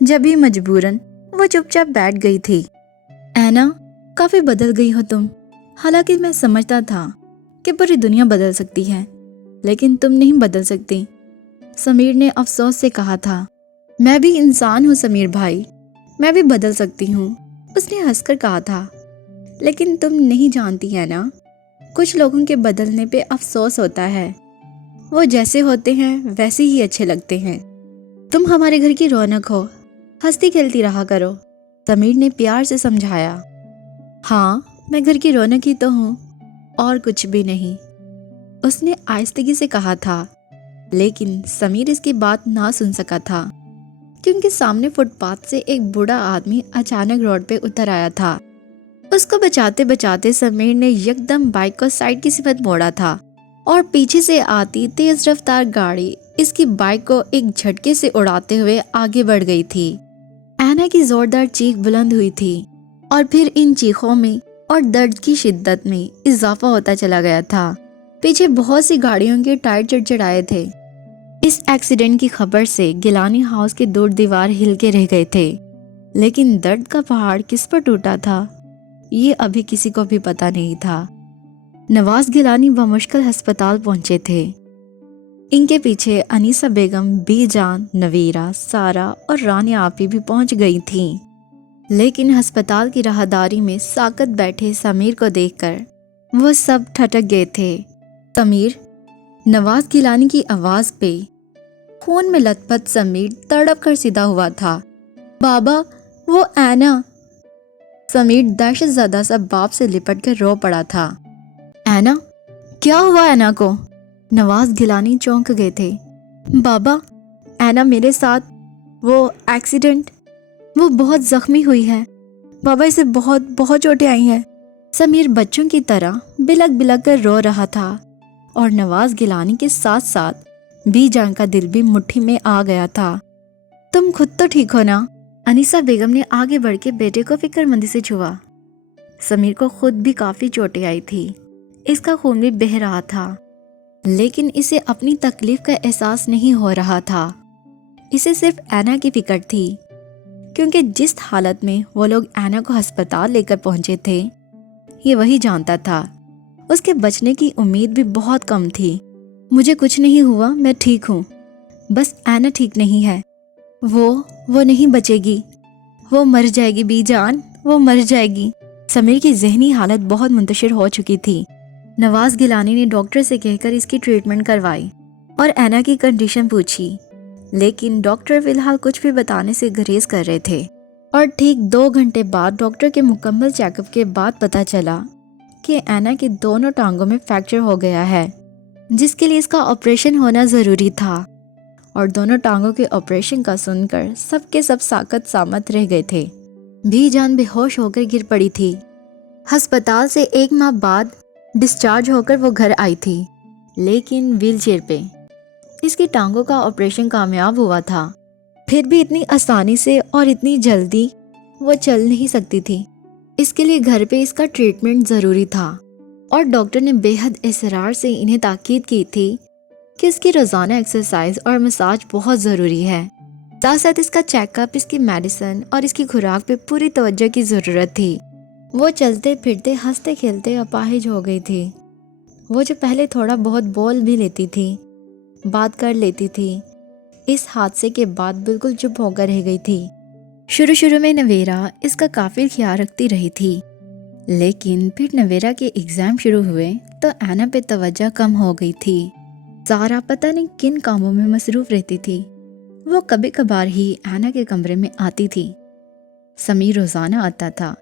جب بھی مجبوراً وہ چپ چاپ بیٹھ گئی تھی۔ اینا، کافی بدل گئی ہو تم۔ حالانکہ میں سمجھتا تھا کہ پوری دنیا بدل سکتی ہے، لیکن تم نہیں بدل سکتی، سمیر نے افسوس سے کہا تھا۔ میں بھی انسان ہوں سمیر بھائی، میں بھی بدل سکتی ہوں، اس نے ہنس کر کہا تھا۔ لیکن تم نہیں جانتی ہے نا، کچھ لوگوں کے بدلنے پہ افسوس ہوتا ہے، وہ جیسے ہوتے ہیں ویسے ہی اچھے لگتے ہیں۔ تم ہمارے گھر کی رونق ہو، ہنستی کھیلتی رہا کرو، سمیر نے پیار سے سمجھایا۔ ہاں، میں گھر کی رونق ہی تو ہوں، اور کچھ بھی نہیں، اس نے آہستگی سے کہا تھا۔ لیکن سمیر اس کی بات نہ سن سکا تھا، کیونکہ سامنے فٹ پاتھ سے ایک بوڑھا آدمی اچانک روڈ پہ اتر آیا تھا۔ اس کو بچاتے بچاتے سمیر نے یکدم بائک کو سائیڈ کی صفت موڑا تھا، اور پیچھے سے آتی تیز رفتار گاڑی اس کی بائک کو ایک جھٹکے سے اڑاتے ہوئے آگے بڑھ گئی تھی۔ اینا کی زوردار چیخ بلند ہوئی تھی، اور پھر ان چیخوں میں اور درد کی شدت میں اضافہ ہوتا چلا گیا تھا۔ پیچھے بہت سی گاڑیوں کے ٹائر چڑچڑائے تھے۔ اس ایکسیڈنٹ کی خبر سے گیلانی ہاؤس کے دور دیوار ہل کے رہ گئے تھے، لیکن درد کا پہاڑ کس پر ٹوٹا تھا یہ ابھی کسی کو بھی پتا نہیں تھا۔ نواز گیلانی بمشکل ہسپتال پہنچے تھے۔ ان کے پیچھے انیسہ بیگم، بی جان، نویرہ، سارا اور رانیہ آپی بھی پہنچ گئی تھیں، لیکن ہسپتال کی راہداری میں ساکت بیٹھے سمیر کو دیکھ کر وہ سب ٹھٹک گئے تھے۔ سمیر، نواز گیلانی کی آواز پہ خون میں لت پت سمیر تڑپ کر سیدھا ہوا تھا۔ بابا، وہ اینا! سمیر دہشت زدہ سا باپ سے لپٹ کر رو پڑا تھا۔ اینا؟ کیا ہوا اینا کو؟ نواز گیلانی چونک گئے تھے۔ بابا، اینا میرے ساتھ وہ ایکسیڈنٹ، وہ بہت زخمی ہوئی ہے بابا، اسے بہت بہت چوٹیں آئی ہیں۔ سمیر بچوں کی طرح بلک بلک کر رو رہا تھا، اور نواز گیلانی کے ساتھ ساتھ بی جان کا دل بھی مٹھی میں آ گیا تھا۔ تم خود تو ٹھیک ہو نا؟ انیسہ بیگم نے آگے بڑھ کے بیٹے کو فکر مندی سے چھوا۔ سمیر کو خود بھی کافی چوٹیں آئی تھی، اس کا خون بھی بہہ رہا تھا، لیکن اسے اپنی تکلیف کا احساس نہیں ہو رہا تھا۔ اسے صرف اینا کی فکر تھی، کیونکہ جس حالت میں وہ لوگ اینا کو ہسپتال لے کر پہنچے تھے یہ وہی جانتا تھا۔ اس کے بچنے کی امید بھی بہت کم تھی۔ مجھے کچھ نہیں ہوا، میں ٹھیک ہوں، بس اینا ٹھیک نہیں ہے، وہ نہیں بچے گی، وہ مر جائے گی بی جان، وہ مر جائے گی۔ سمیر کی ذہنی حالت بہت منتشر ہو چکی تھی۔ نواز گیلانی نے ڈاکٹر سے کہہ کر اس کی ٹریٹمنٹ کروائی اور اینا کی کنڈیشن پوچھی، لیکن ڈاکٹر فی الحال کچھ بھی بتانے سے گریز کر رہے تھے۔ اور ٹھیک 2 گھنٹے بعد ڈاکٹر کے مکمل چیک اپ کے بعد پتہ چلا کہ اینا کی دونوں ٹانگوں میں فریکچر ہو گیا ہے، جس کے لیے اس کا آپریشن ہونا ضروری تھا۔ اور دونوں ٹانگوں کے آپریشن کا سن کر سب کے سب ساکت سامت رہ گئے تھے۔ بھی جان بے ہوش ہو کر گر پڑی تھی۔ ہسپتال سے 1 ماہ بعد ڈسچارج ہو کر وہ گھر آئی تھی، لیکن ویل چیئر پہ۔ اس کی ٹانگوں کا آپریشن کامیاب ہوا تھا، پھر بھی اتنی آسانی سے اور اتنی جلدی وہ چل نہیں سکتی تھی۔ اس کے لیے گھر پہ اس کا ٹریٹمنٹ ضروری تھا، اور ڈاکٹر نے بے حد اصرار سے انہیں تاکید کی تھی کہ اس کی روزانہ ایکسرسائز اور مساج بہت ضروری ہے۔ ساتھ ساتھ اس کا چیک اپ، اس کی میڈیسن اور اس کی خوراک پہ پوری توجہ کی ضرورت تھی۔ وہ چلتے پھرتے ہنستے کھیلتے اپاہج ہو گئی تھی۔ وہ جو پہلے تھوڑا بہت بول بھی لیتی تھی، بات کر لیتی تھی، اس حادثے کے بعد بالکل چپ ہو کر رہ گئی تھی۔ شروع میں نویرہ اس کا کافی خیال رکھتی رہی تھی، لیکن پھر نویرہ کے ایگزام شروع ہوئے تو اینا پہ توجہ کم ہو گئی تھی۔ سارا پتہ نہیں کن کاموں میں مصروف رہتی تھی۔ وہ کبھی کبھار ہی اینا کے کمرے میں آتی تھی۔ سمیر روزانہ آتا تھا،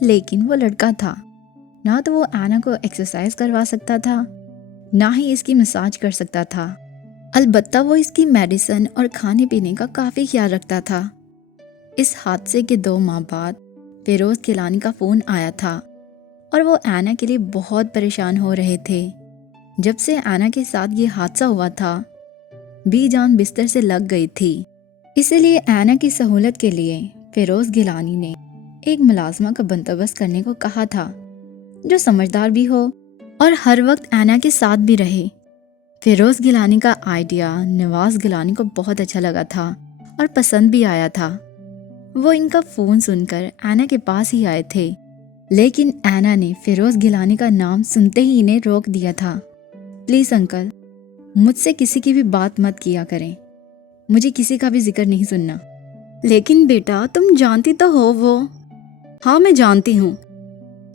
لیکن وہ لڑکا تھا، نہ تو وہ اینا کو ایکسرسائز کروا سکتا تھا، نہ ہی اس کی مساج کر سکتا تھا۔ البتہ وہ اس کی میڈیسن اور کھانے پینے کا کافی خیال رکھتا تھا۔ اس حادثے کے 2 ماہ بعد فیروز گیلانی کا فون آیا تھا، اور وہ اینا کے لیے بہت پریشان ہو رہے تھے۔ جب سے اینا کے ساتھ یہ حادثہ ہوا تھا، بی جان بستر سے لگ گئی تھی۔ اسی لیے اینا کی سہولت کے لیے فیروز گیلانی نے ایک ملازمہ کا بندوبست کرنے کو کہا تھا، جو سمجھدار بھی ہو اور ہر وقت اینا کے ساتھ بھی رہے۔ فیروز گیلانی کا آئیڈیا نواز گیلانی کو بہت اچھا لگا تھا اور پسند بھی آیا تھا۔ وہ ان کا فون سن کر اینا کے پاس ہی آئے تھے، لیکن اینا نے فیروز گیلانی کا نام سنتے ہی انہیں روک دیا تھا۔ پلیز انکل، مجھ سے کسی کی بھی بات مت کیا کریں، مجھے کسی کا بھی ذکر نہیں سننا۔ لیکن بیٹا تم جانتی تو ہو وہ۔ ہاں میں جانتی ہوں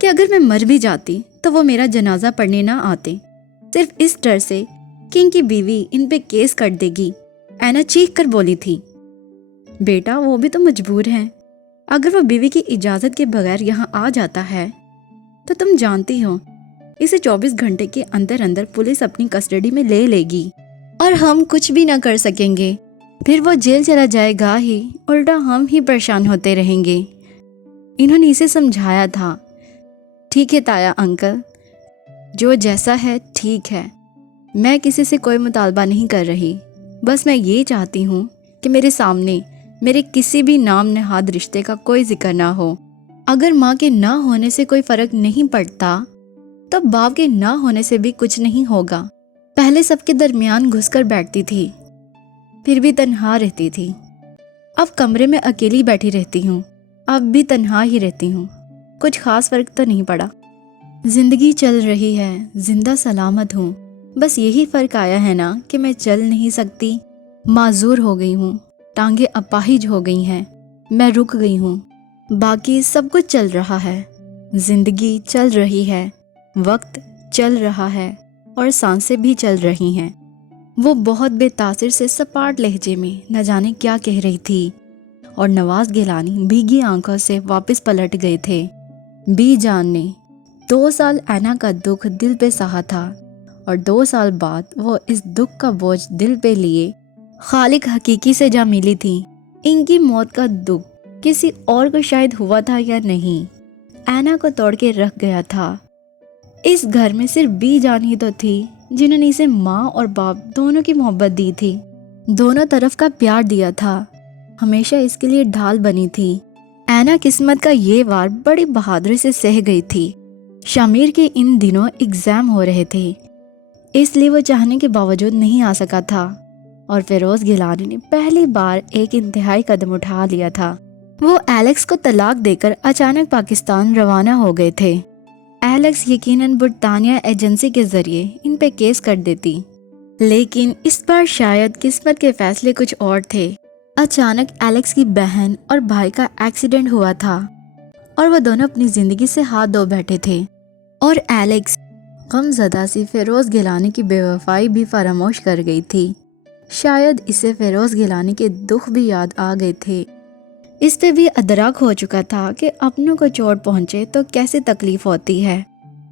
کہ اگر میں مر بھی جاتی تو وہ میرا جنازہ پڑھنے نہ آتے، صرف اس ڈر سے کہ ان کی بیوی ان پہ کیس کر دے گی، اینا چیخ کر بولی تھی۔ بیٹا وہ بھی تو مجبور ہیں، اگر وہ بیوی کی اجازت کے بغیر یہاں آ جاتا ہے تو تم جانتی ہو اسے 24 گھنٹے کے اندر اندر پولیس اپنی کسٹڈی میں لے لے گی اور ہم کچھ بھی نہ کر سکیں گے، پھر وہ جیل چلا جائے گا ہی، الٹا ہم ہی پریشان ہوتے رہیں گے۔ انہوں نے اسے سمجھایا تھا۔ ٹھیک ہے تایا انکل، جو جیسا ہے ٹھیک ہے، میں کسی سے کوئی مطالبہ نہیں کر رہی، بس میں یہ چاہتی ہوں کہ میرے سامنے میرے کسی بھی نام نہاد رشتے کا کوئی ذکر نہ ہو۔ اگر ماں کے نہ ہونے سے کوئی فرق نہیں پڑتا تو باپ کے نہ ہونے سے بھی کچھ نہیں ہوگا۔ پہلے سب کے درمیان گھس کر بیٹھتی تھی، پھر بھی تنہا رہتی تھی، اب کمرے میں اکیلی بیٹھی رہتی ہوں، اب بھی تنہا ہی رہتی ہوں، کچھ خاص فرق تو نہیں پڑا۔ زندگی چل رہی ہے، زندہ سلامت ہوں، بس یہی فرق آیا ہے نا کہ میں چل نہیں سکتی، معذور ہو گئی ہوں، ٹانگیں اپاہج ہو گئی ہیں، میں رک گئی ہوں، باقی سب کچھ چل رہا ہے، زندگی چل رہی ہے، وقت چل رہا ہے اور سانسیں بھی چل رہی ہیں۔ وہ بہت بے تاثر سے سپاٹ لہجے میں نہ جانے کیا کہہ رہی تھی اور نواز گیلانی بھیگی آنکھوں سے واپس پلٹ گئے تھے۔ بی جان نے 2 سال اینا کا دکھ دل پہ سہا تھا اور 2 سال بعد وہ اس دکھ کا بوجھ دل پہ لیے خالق حقیقی سے جا ملی تھی۔ ان کی موت کا دکھ کسی اور کو شاید ہوا تھا یا نہیں، اینا کو توڑ کے رکھ گیا تھا۔ اس گھر میں صرف بی جان ہی تو تھی جنہوں نے اسے ماں اور باپ دونوں کی محبت دی تھی، دونوں طرف کا پیار دیا تھا، ہمیشہ اس کے لیے ڈھال بنی تھی۔ اینا قسمت کا یہ وار بڑی بہادری سے سہ گئی تھی۔ شمیر کے ان دنوں ایگزام ہو رہے تھے، اس لیے وہ چاہنے کے باوجود نہیں آ سکا تھا اور فیروز گیلانی نے پہلی بار ایک انتہائی قدم اٹھا لیا تھا۔ وہ ایلیکس کو طلاق دے کر اچانک پاکستان روانہ ہو گئے تھے۔ ایلیکس یقیناً برطانیہ ایجنسی کے ذریعے ان پہ کیس کر دیتی، لیکن اس بار شاید قسمت کے فیصلے کچھ اور تھے۔ اچانک ایلیکس کی بہن اور بھائی کا ایکسیڈنٹ ہوا تھا اور وہ دونوں اپنی زندگی سے ہاتھ دھو بیٹھے تھے، اور ایلیکس غم زدہ سی فیروز گیلانی کی بے وفائی بھی فراموش کر گئی تھی۔ شاید اسے فیروز گیلانی کے دکھ بھی یاد آ گئے تھے، اس پہ بھی ادراک ہو چکا تھا کہ اپنوں کو چوٹ پہنچے تو کیسے تکلیف ہوتی ہے،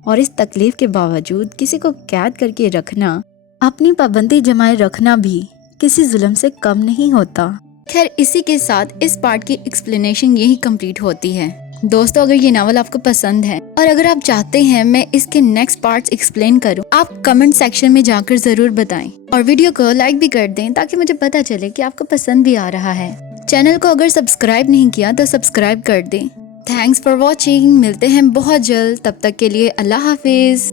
اور اس تکلیف کے باوجود کسی کو قید کر کے رکھنا، اپنی پابندی جمائے رکھنا بھی کسی ظلم سے کم نہیں ہوتا۔ خیر اسی کے ساتھ اس پارٹ کی ایکسپلینیشن یہی کمپلیٹ ہوتی ہے۔ دوستو اگر یہ ناول آپ کو پسند ہے اور اگر آپ چاہتے ہیں میں اس کے نیکسٹ پارٹس ایکسپلین کروں، آپ کمنٹ سیکشن میں جا کر ضرور بتائیں اور ویڈیو کو لائک بھی کر دیں تاکہ مجھے پتا چلے کہ آپ کو پسند بھی آ رہا ہے۔ چینل کو اگر سبسکرائب نہیں کیا تو سبسکرائب کر دیں۔ تھینکس فار واچنگ، ملتے ہیں بہت جلد، تب تک کے لیے اللہ حافظ۔